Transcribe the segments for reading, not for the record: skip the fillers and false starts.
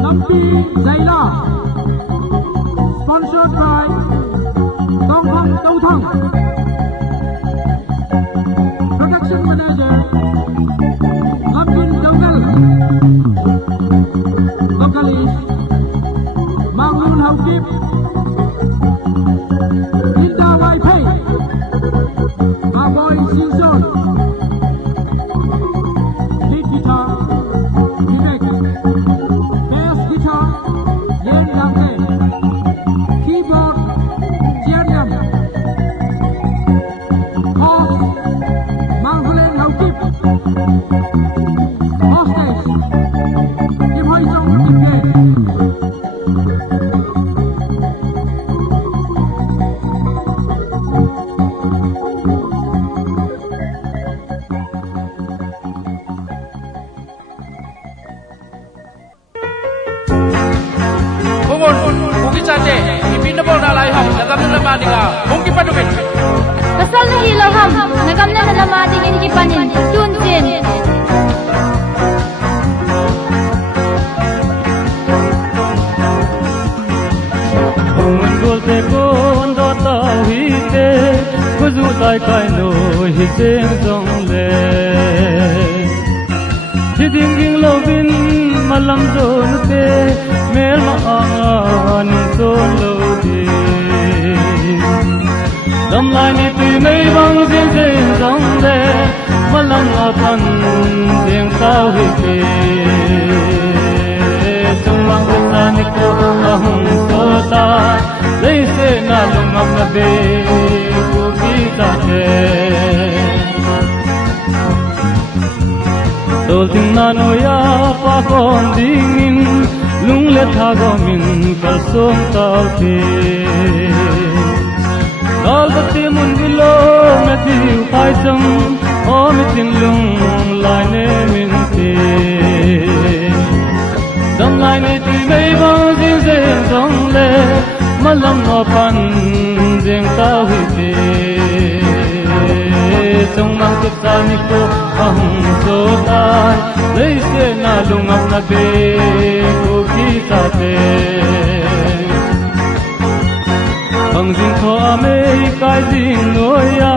Nampi Zaila, sponsored by Dong Hong Tau Thang, production manager Lamkin Dongal, vocalist Mang Yun Hao Kip, Linda Mai Pei, Aboy Silson, lead guitar Vivek, bass guitar Yen Langke, keyboard Jian Yam, bass Mang Hulen Hao Kip, hostess Kim Hoi Song Kim Kê. Kasal na hilaham, nagamna na lamating inikipanin, tunsin. Hùng golte kon do tao hi te, kuzu tai kai no hi seng song le. Hi ding ging lo bin malam zo nu te, mel ma an so lo de. Dam lai ni tui mei bang zin zin song le, malam a pan ding tao hi te. Sung lang ke sa ni ko ahung so ta, lấy se na lung ngam na be ku ki ta ke. Dol ting na no ya pa kon ding in, lung le tha go min kal song tao te. Dol ba ti mun gi lo na ti pai sam, o mi tin lung lai ne min te. Dam lai ne ti mei bang zin zin song le, malam no pan ding tao hi te. Song mang kip sa ni ko ahung so tai, lấy se na lung ngam na be ku ki ta te. Bang ding tho a mei kai ding no ya,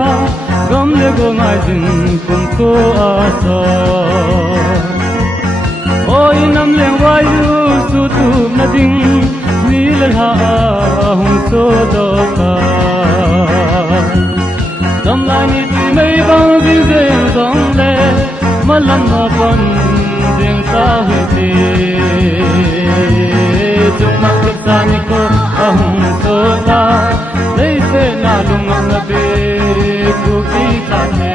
gam le go ngai ding kum ko a sa. Oi nam leng wai yu su tu na ding, ni le ha hung so do ta. Dam lai ni ti mei bang zin zin song le, malam na pan ding ta hi te. Chung mang kip sa ni ko ahung so ta, lấy se na lung ngam na be ku ki ta te.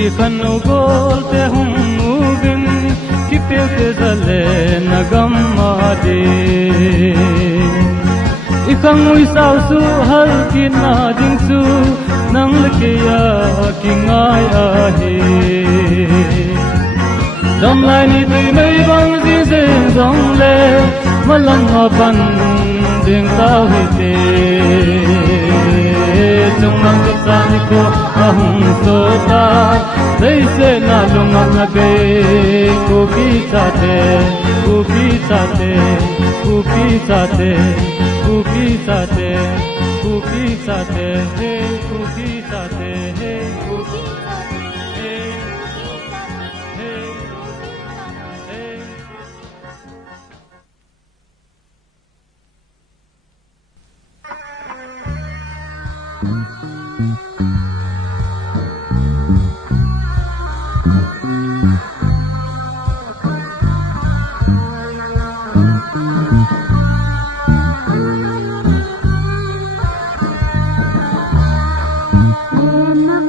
Ki khanu gol te hum moving, ki pe te dale nagam ma de. Ikang ui sao su hal ki na ding su, nang le ke ya ki ngai a he. Dam lai ni tui mei bang zin zin song le, malam ha pan ding tao hi te. Sung mang kip sa ni ko ahung so ta, lấy se na lung ngam na be ku ki ta te, ku ki ta te, ku ki ta te, ku ki ta te, ku ki ta te, he ku ki ta te, he ku ki ta te, he he he. Ena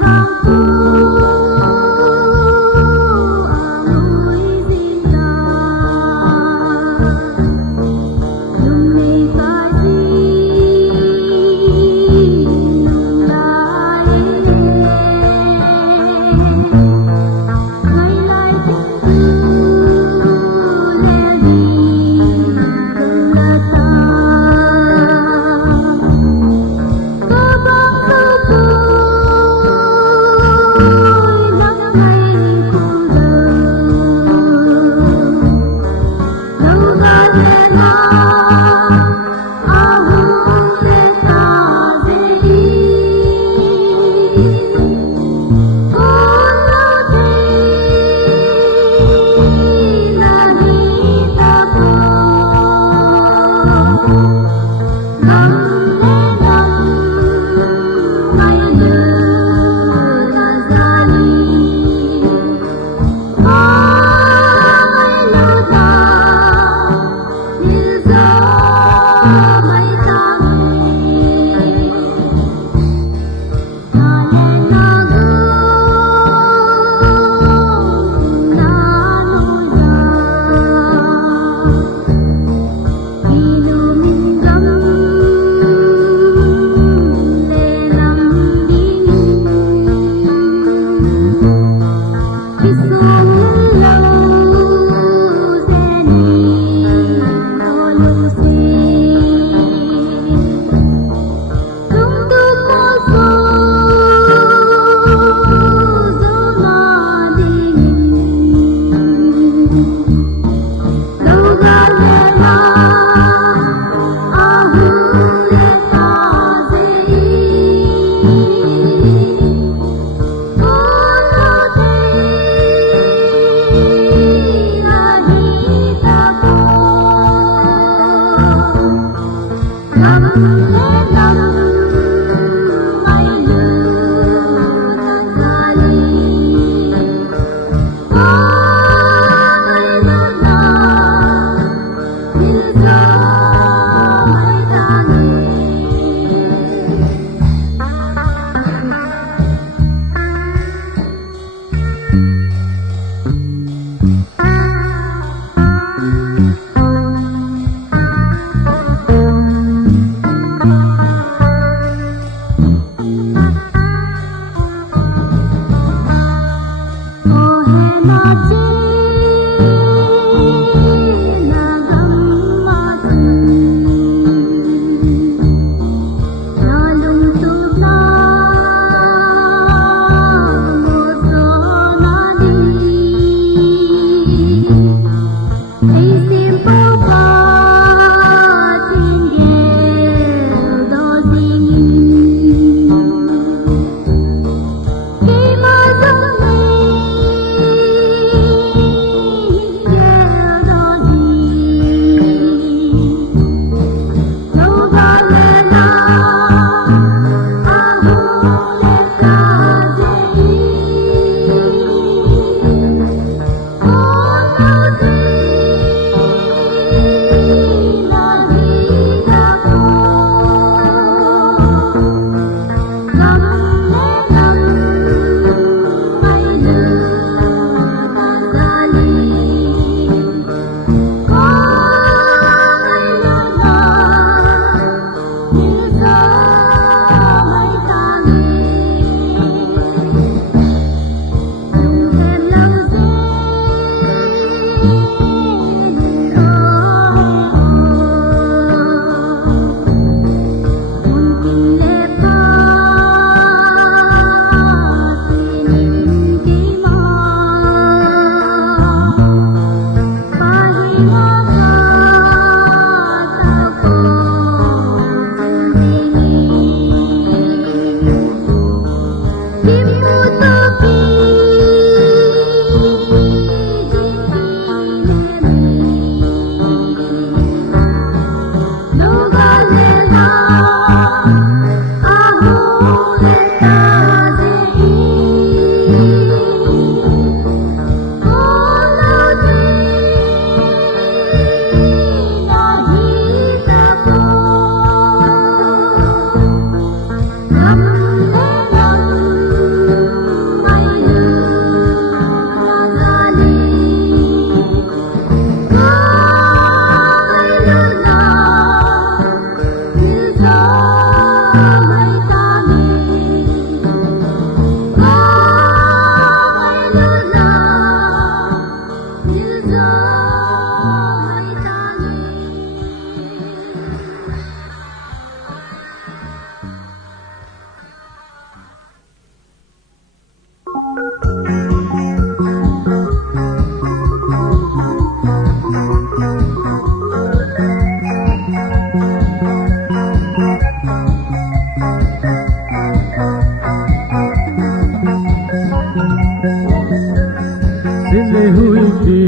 Sile hui ki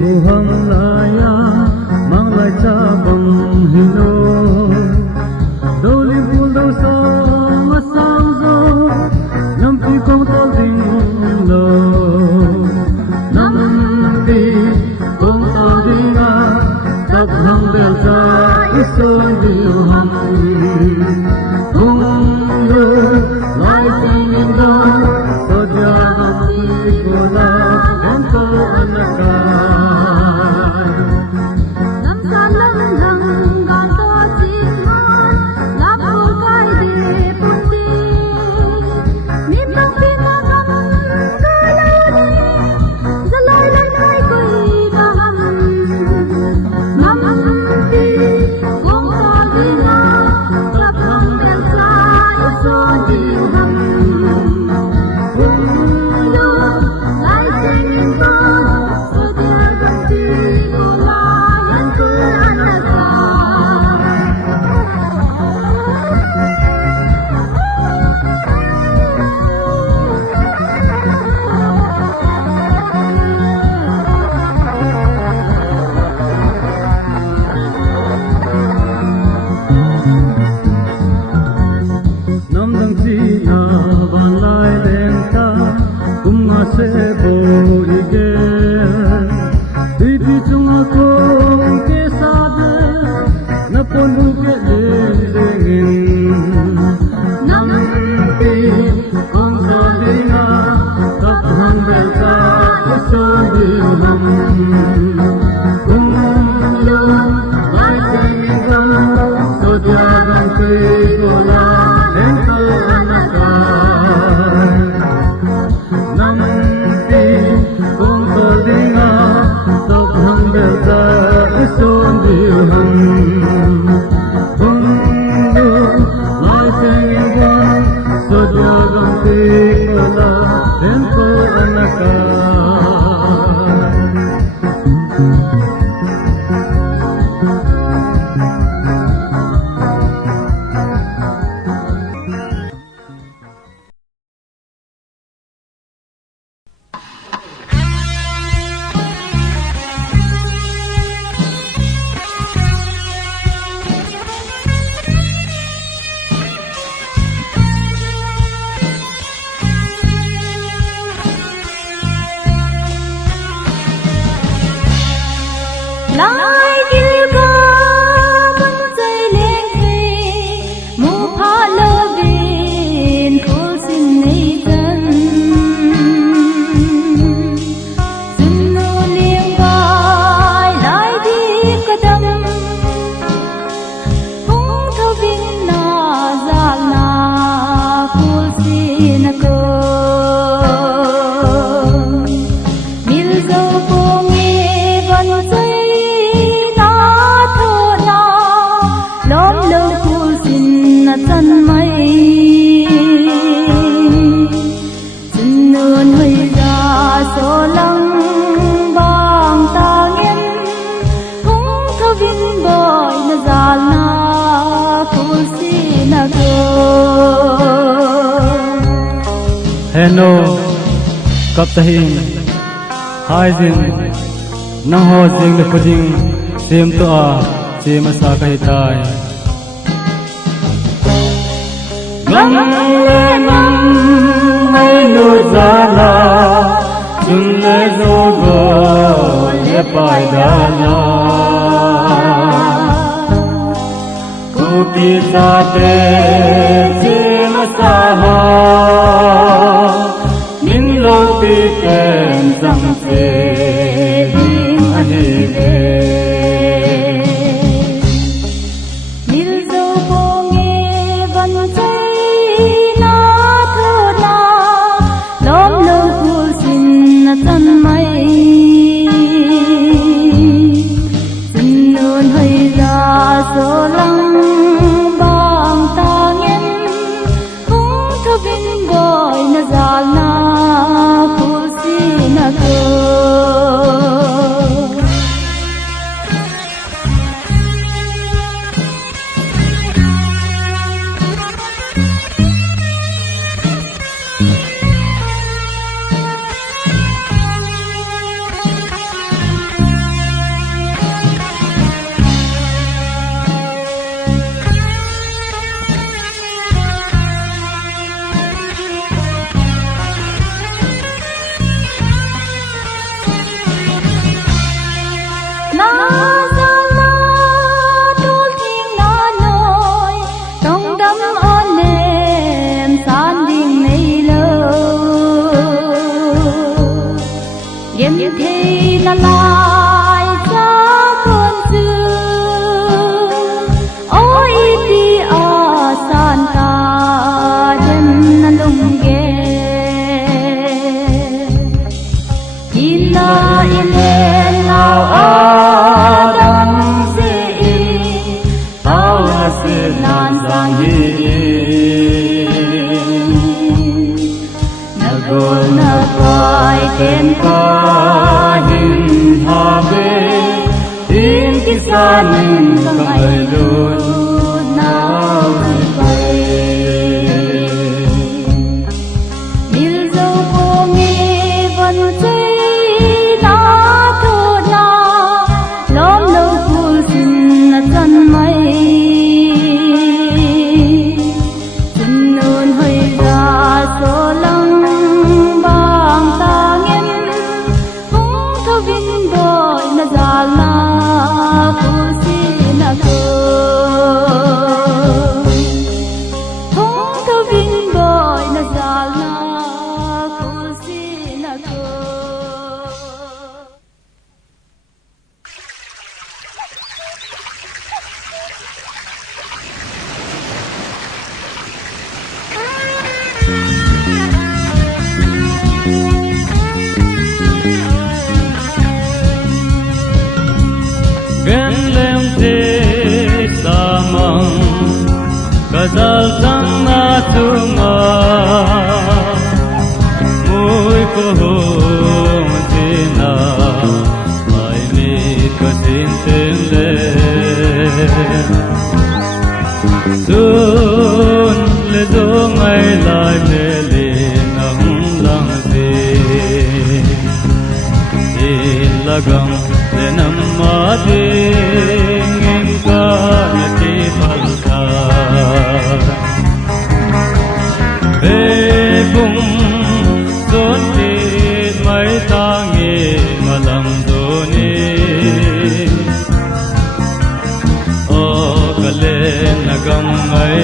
hu hang laya mang lai cha bang hino doli pul do so masang zo nam pi kong to ding lo nam pi kong to ding a tab hang del cha iso di hang hung lo lai sing do so ja pi ko la se bo ige tuy pi chung ko ke sa de na pon bu ke de ngin nam pi kong so dinga ta hang bel ta so di hum kong lo lai sing ga so ja gan ke ko la den ko na ka lại yêu ca vẫn dây lên về mù pha lơ bên khô xin nay dân xin nô liêng vai lại đi cả đâm hung thâu vinh na già na khô xin cơ mil dâu cô nghe vẫn dây eno kaptahin haizin nang ho jing le puding sim to a sim sa kai tai gam le nam hai lu za la chung le zo go le pai da la kupi sa te sim sa ha min lo pi ken sang se ding a he le nil zo po nge van chai na tho na lom lo phul sin na chan mai sin non hai ra so lang bang ta ngem hung tho bin boy na zal na phul sin na ko la lai cha con xưa ôi đi a san ta chân lung ghé ila ile lao a dam se tao na se nan sang hi na go na kai ten ka kisanin kamay lun nào bay nil dâu cô nghe vẫn say na thu na lom lâu phul sin na chan mai sin non hơi ra so lang bang ta ngem hung tho vin boy na zal na Gazal sang na tunga mui ko hong tina mai mi ko tin tin le sun le do ngai lai me le nang lang de in lagam le nam ma de ngin ka na ti pal ka bung zon ti mai tangi malam doni o kale nagam mai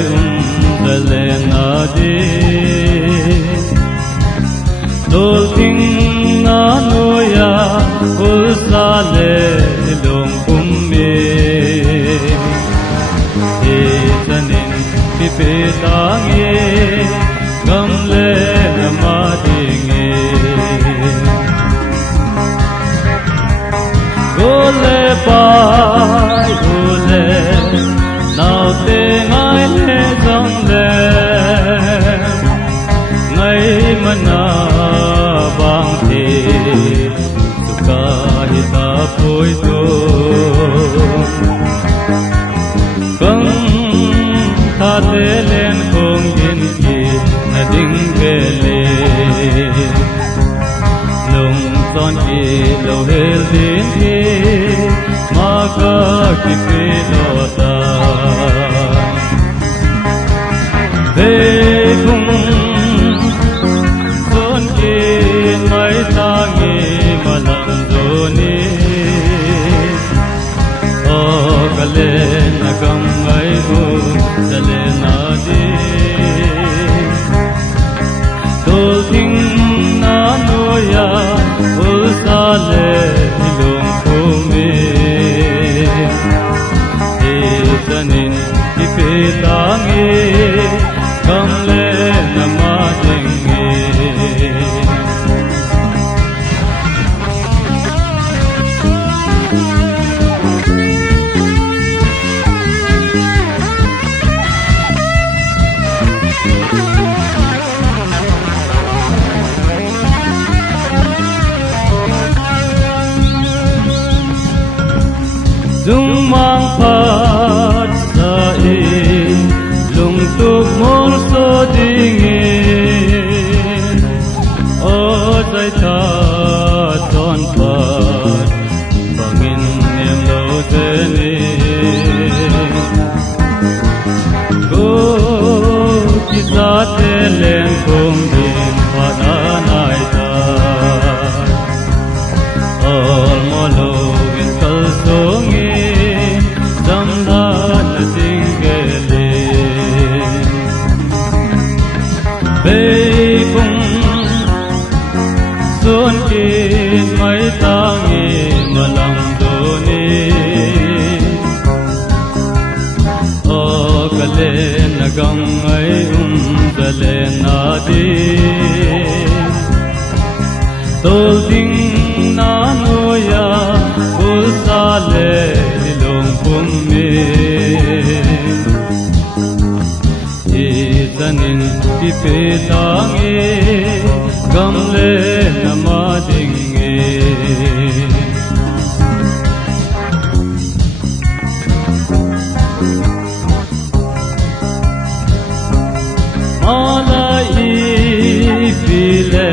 dale na di dol ting na noya ulsale dong kummi itanin pipe tangi gamle namadinge gole pai gole nau te ngai le jangle ngai mana bang the suka hita poi to kang tha te len kong din ki na ding ke le lo hel din ke maka ki pelota ve kum son ke mai tangi malam doni o kale nakam mai ho dale na di dol ting na noya ulsale ilong kume esanin ipetange kamle namadenge dung mang phat sa e lung tuk mor so dinge o dai ta ton phat bangin nem lo te ni go ki sa te len kum din phat anai ta all molo in kal songi son ke mai tangi malam doni o kale nagam ai dale na di tol ding na noya ul sale dilong pum me esanin ipetange gamle namadinge malai pile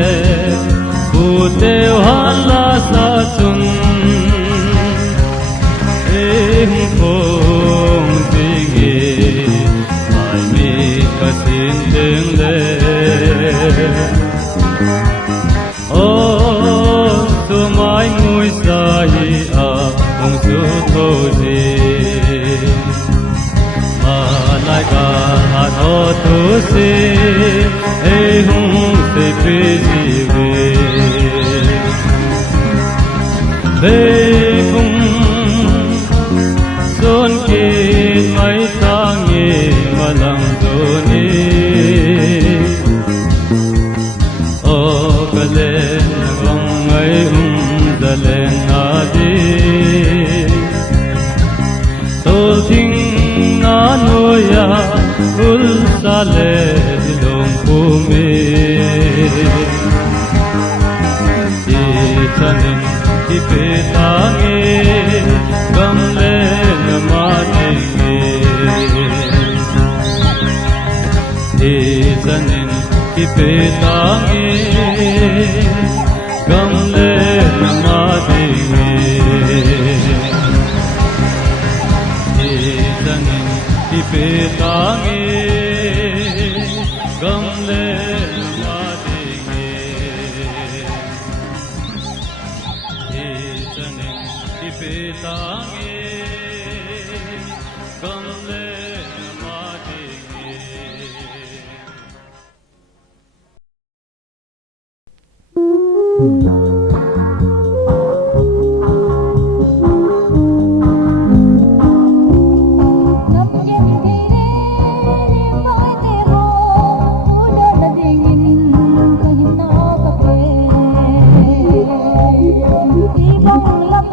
bute hala satun pong dinge ai mi kasin deng le mai ngôi sai a không su thô gì mà lại cả hạt ho tu si e hung te pe gì về cùng son ke mai tangi malam doni o kale dale na di tol ting na noya ul sale dilong kume esanin ipetange gamle namadinge esanin ipetange gamle namadinge esanin ipetange gamle namadinge esanin ipetange gamle Hãy subscribe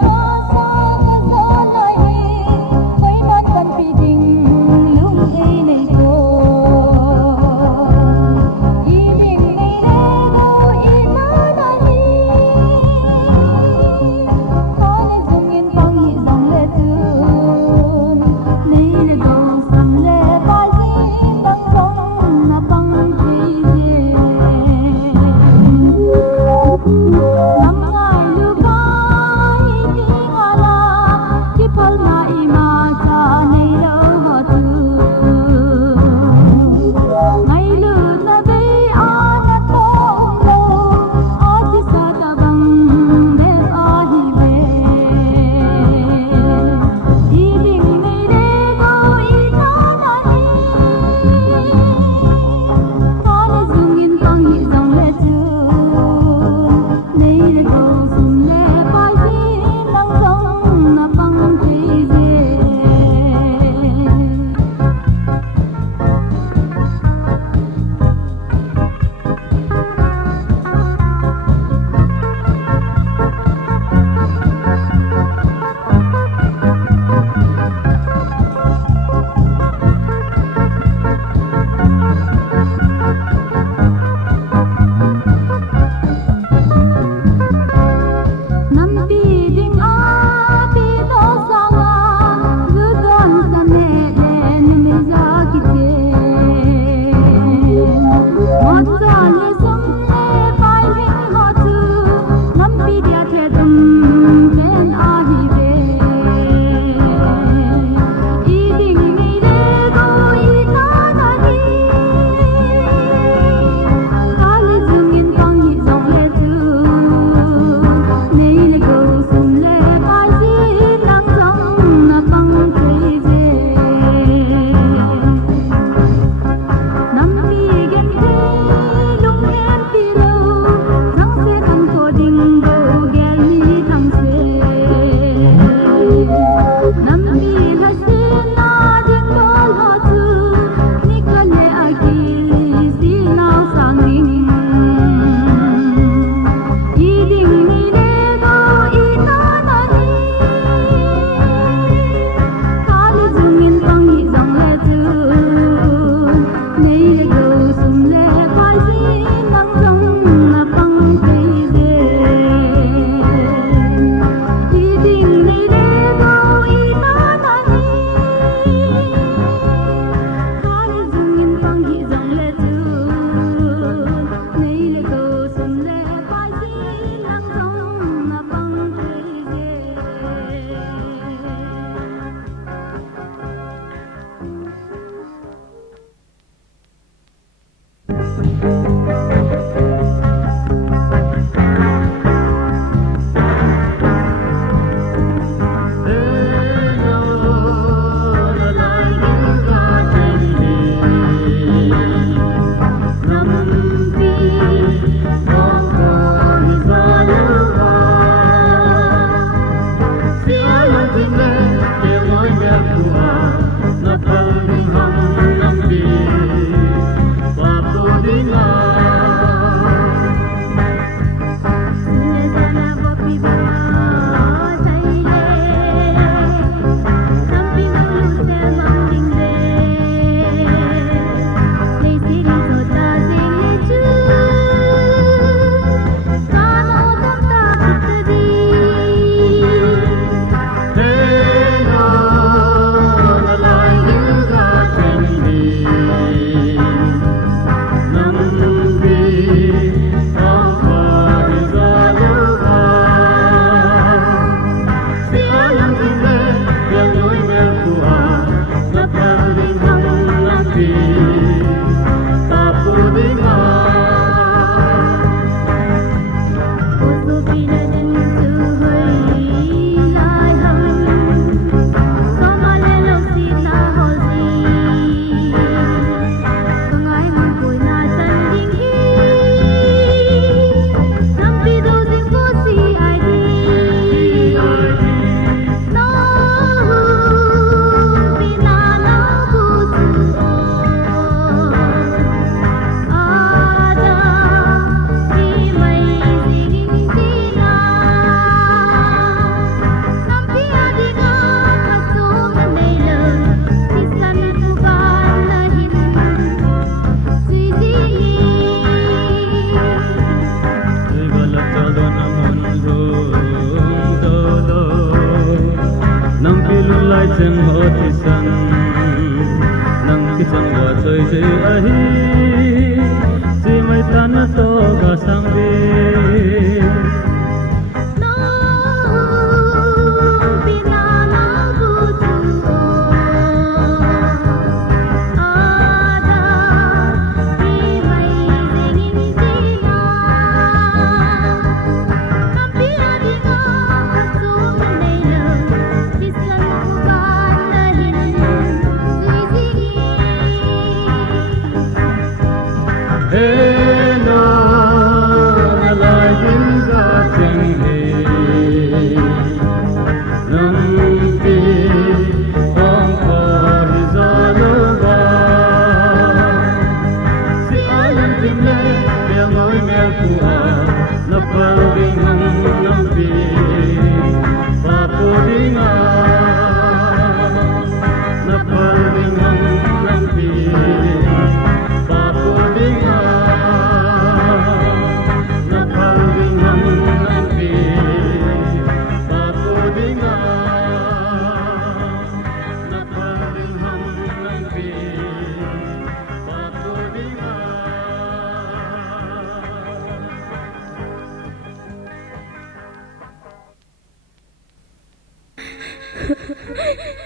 napalding ang lampi papudinga napalding ang lampi papudinga napalding ang lampi papudinga napalding ang lampi papudinga.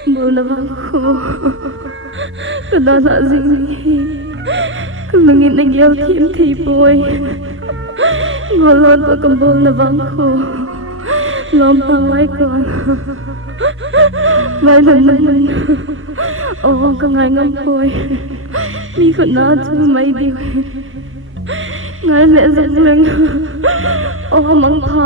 Mula bangku Kadana zingi Kalungin nagyaw thiên thi boy Ngolon pa kambol na bangku Lom pa ngay kon May naman Oo ka ngay ngam boy Mi ko na tu may di Ngay lệ giấc lưng Oo mang pa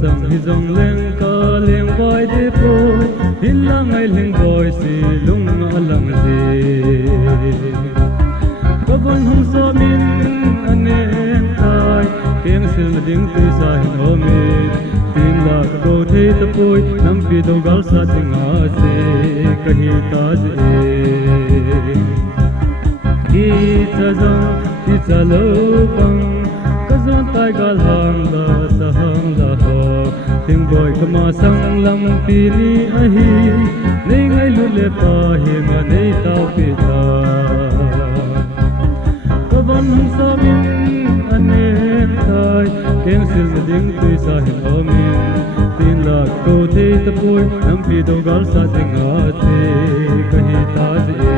Sang hi zong leng ka leng vai de po hin la ngai leng boy si lung a lang je ko bon hum so min anen ai keng sil ding ti sa hin o mi tin la ko the ta poi nam pi do gal sa ting a se kahi ta je ki cha zong ti cha lo bang ka zon tai gal hang la sa hang la ho ting boy kama sang lam pi ni a hi nei ngai lu le pa hi ma nei tau pi ta ko bon hum sa min anen tai keng sil ding tu sa hin o min tin la ko the ta poi nam pi do gal sa ting a te kahi ta je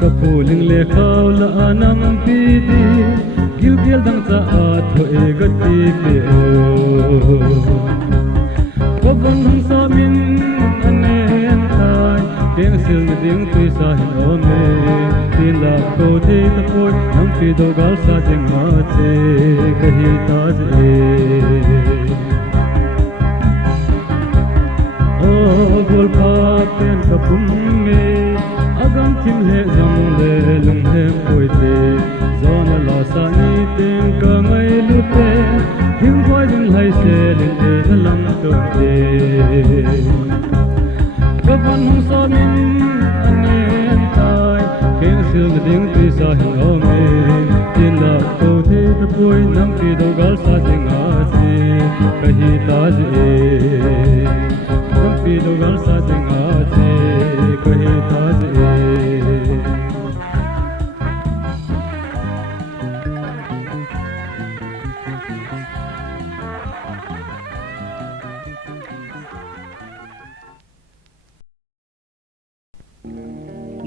Kapuling le khau la anam pi di gil gil dang cha a tho e ga ti pe o ko bang hum sa min anen tai keng sil ding tu sa hin o me tin la ko the ta poi nam pi do gal sa jeng ma che kahi ta je o gol pa pen kapum me agam thim le zam le lung he poi te zon la sa ni ting ka ngai lu te thim poi ding hai se le te lam to te ka ban hum sa min anen tai keng sil ding ti sa hin o me tin la ko te ta poi nam pi do gal sa ting a se kahi ta je nam pi do gal sa ting a se kahi ta je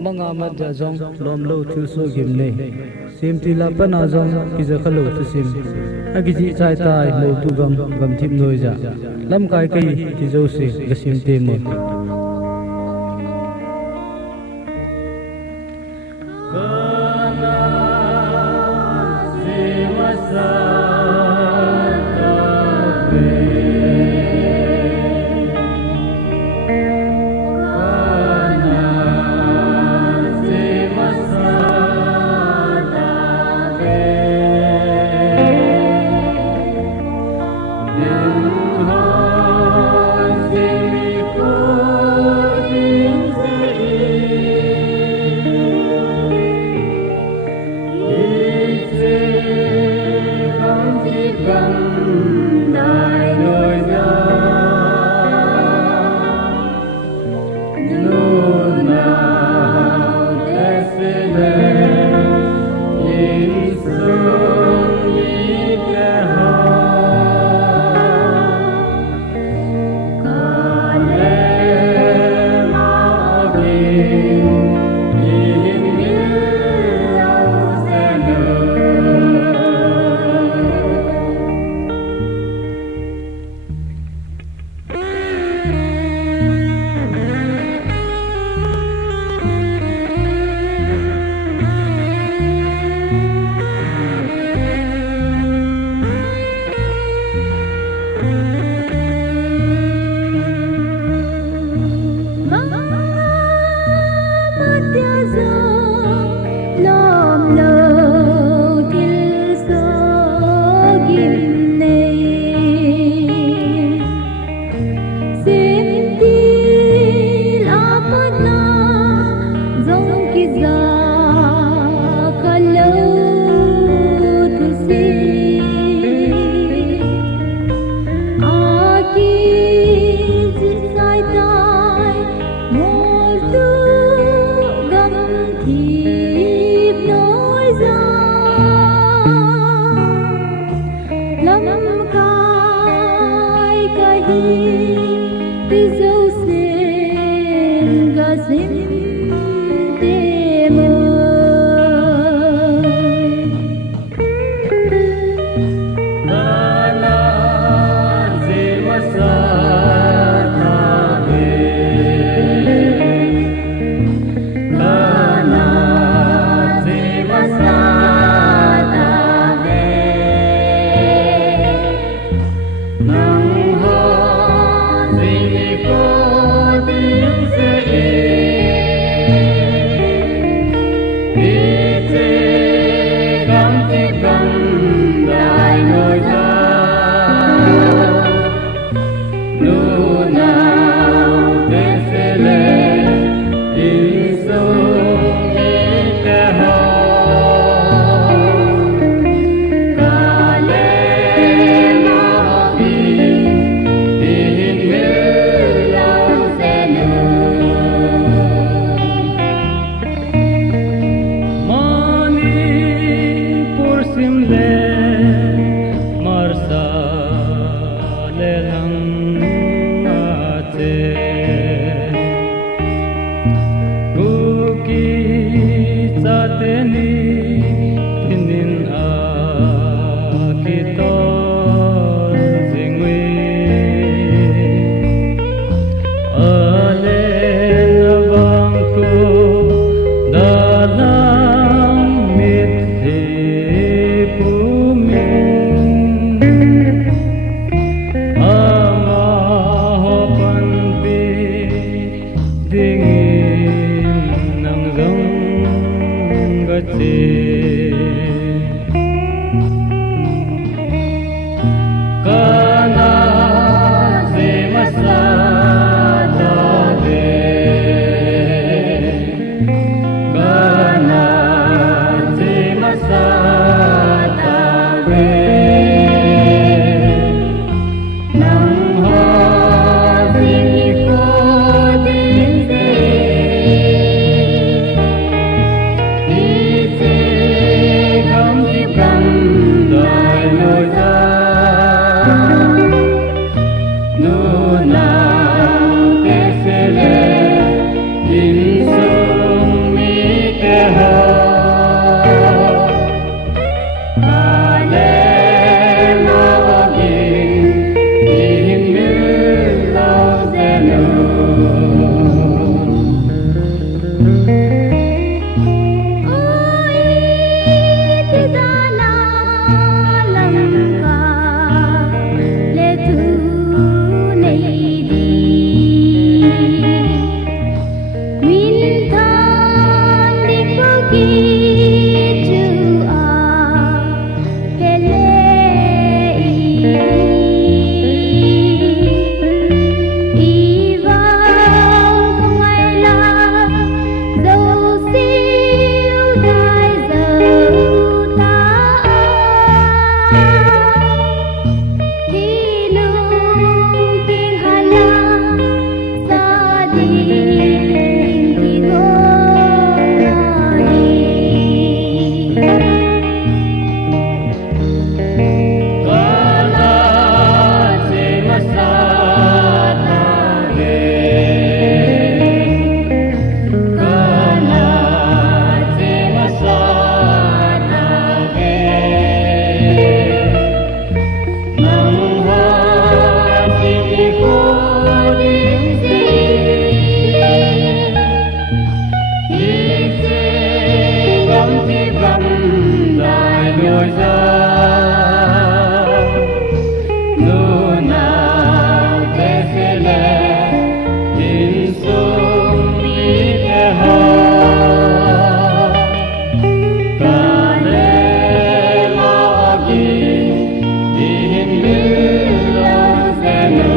manga mat ja jong lom lo thil so gim ne sim ti la pana jong ki za khalo tu sim agi ji chai tai lo tu gam gam thim noi ja lam kai kai ti zo se ga sim te mo ngồi ra nuna besele insum ite ha kale lagi dimbilang zeno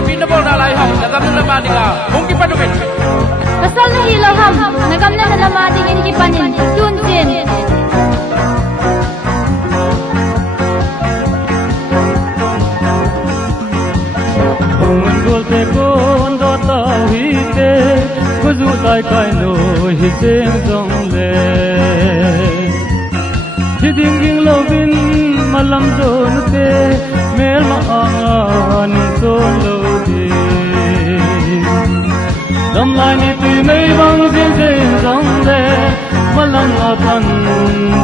Ipinabong na alay ham, nagam na naman ka, kung kipanumin. Kasal na ilaw ham, nagam na nalamating inikipanin, tunsin. Bungan golte kon do tao hite, kuzu tai kai no hiseng song le. Hidinging lovin malam zon te, mel maan son lo di. Dam lai ni tui mei bang zin zin song le, malam apan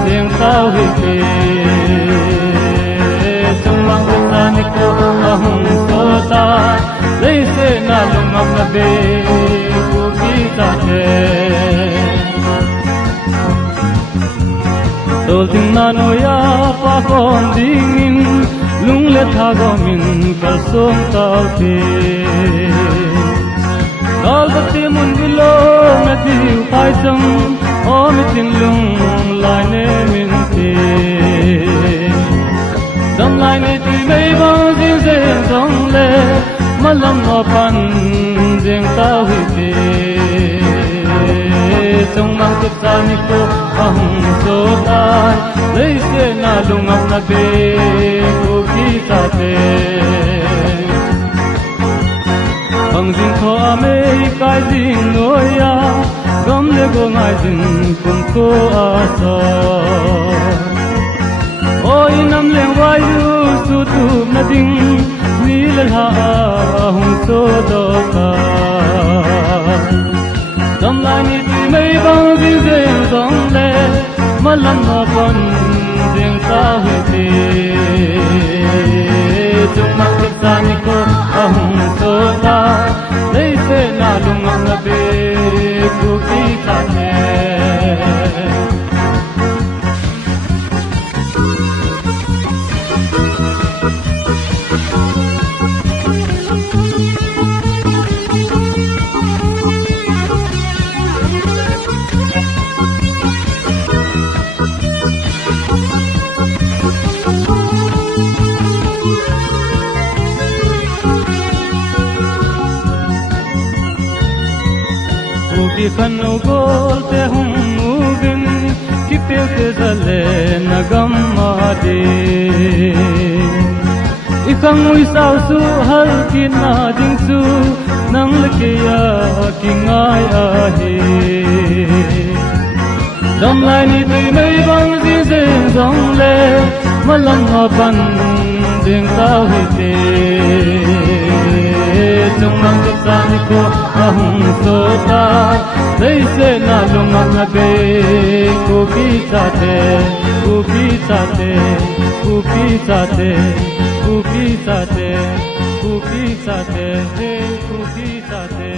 ding tao hite. Sung lang sa ni ko ahong sota, lấy se na lung ngam na be ku kita te. Tol ting na no ya pa kon dingin, lung le tha go min kal som tao te. Kal ba te mun bilo na diu pai sam, o mi tin lung lai ne min te. Dam lai ne tui mei bang zin zin song le, malam apan ding tao hite. Song mang kip sa ni ko ahong sotai, lấy se na lung ngam na be ku kita te. Bang zin ko amei kai zin noya, gam le go ngai zin kum ko asa. Oi nam leng wayu su tu na ding, ni le ha hong so do ka. Dam lai ni tui mei bang zin zin song le, malam apan ding tao hite. Chung mang kip sa ni ko ahong so ta, lấy se na lung ngam na be ku kita te. Ubi khanu gol te hum uvin, ki pe te zale nagam ma de. Ikang ui sao su hal ki na ding su, nang leke ya ki ngai a he. Dam lai ni tui mei bang zin zin song le, malam apan ding tao hite. Chung mang kip sa ni ko ahong sota, lấy se na lung ngam na be ku kita te, ku kita te, ku kita te, ku kita te, ku kita te, ku kita te.